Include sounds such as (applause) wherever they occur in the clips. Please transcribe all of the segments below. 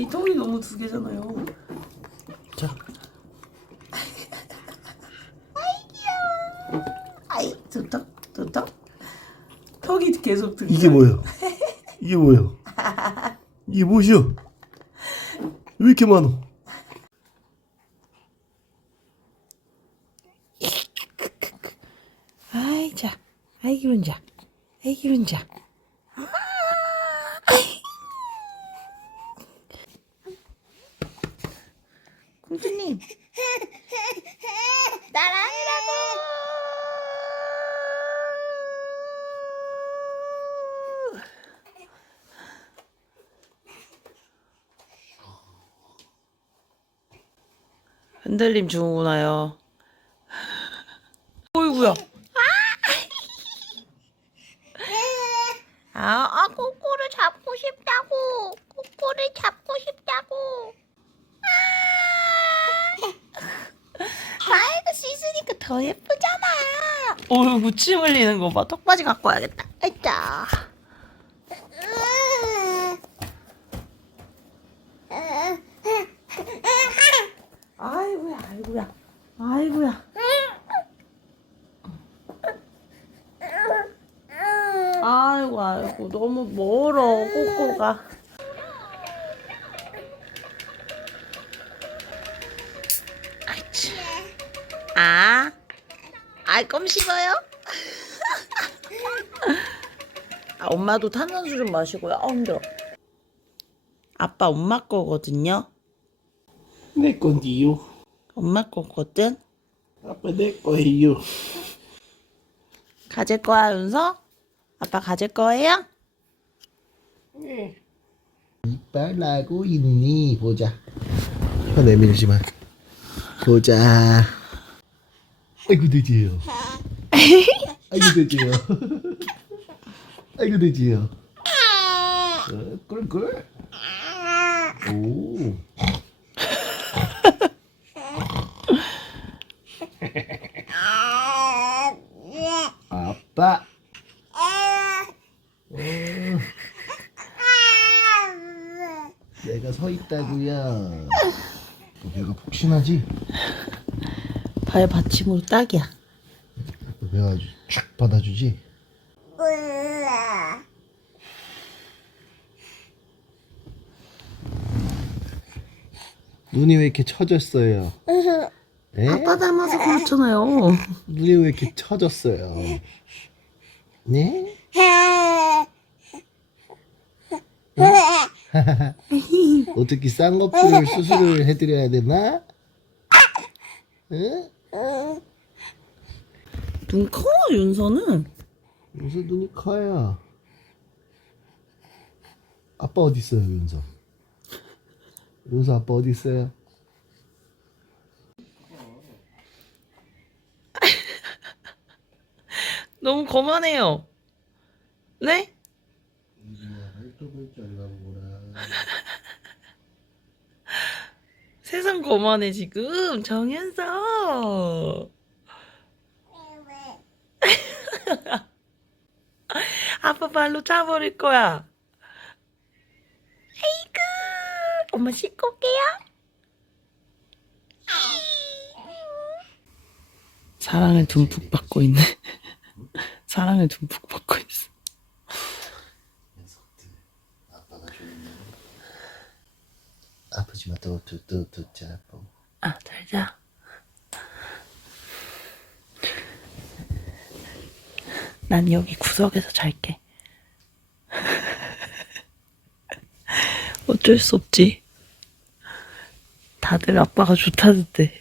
아니 턱이 너무 두 개잖아요. 자, 아이 두턱 두턱. 턱이 계속 두 개. 이게 뭐예요? 이게 뭐예요? 이게 뭐시여? 왜 이렇게 많어? 아이 자, 아이 기른자, 아이 기른자. 공주님. 나랑이라고. 흔들림 주구나요. 어이구야. 아, 아, 꼬꼬를 잡고 싶다고. 꼬꼬를 잡고 싶다고. 아, 아이고, 씻으니까 더 예쁘잖아. 어이구, 침 흘리는 거 봐. 턱받이 갖고 와야겠다. 아이짜. 아이고야, 아이고야. 아이고야. 아이고 아이고 너무 멀어 꼬꼬가 아이치 아 아이 껌 씹어요? (laughs) 아, 엄마도 탄산수 좀 마시고요 아 힘들어 아빠 엄마 거거든요 내 건디요. 엄마 거거든 아빠 내 거예요. 가질 거야 윤서? 아빠 가질 거예요? 이빨 나고 있니? 보자. 혀 내밀지 마. 보자. 아이고 돼지요. 아이고 돼지요. 아이고 돼지요. 어, 꿀꿀. 오. 아빠. 어. 내가 서 있다고요. 배가 푹신하지? 발 받침으로 딱이야 배가 아주 촥 받아주지? 눈이 왜 이렇게 처졌어요? 에? 아빠 닮아서 그렇잖아요 눈이 왜 이렇게 처졌어요? 네? (laughs) 어떻게 쌍꺼풀 수술을 해드려야 되나? 응? 눈 커 윤서는 윤서 눈이 커요. 아빠 어디 있어요, 윤서? 윤서 아빠 어디 있어요? (laughs) 너무 거만해요. 네? (laughs) 세상 거만해 지금 정현서. 아빠 발로 차버릴 거야. 아이고, 엄마 씻고 올게요. 사랑을 듬뿍 받고 있네. (laughs) 사랑을 듬뿍 받고 있어. 아프지 마, 또, 또, 또, 또, 자, 아빠. 아, 잘 자. 난 여기 구석에서 잘게. 어쩔 수 없지. 다들 아빠가 좋다는데.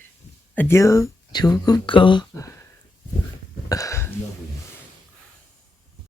안녕. 조금 꺼.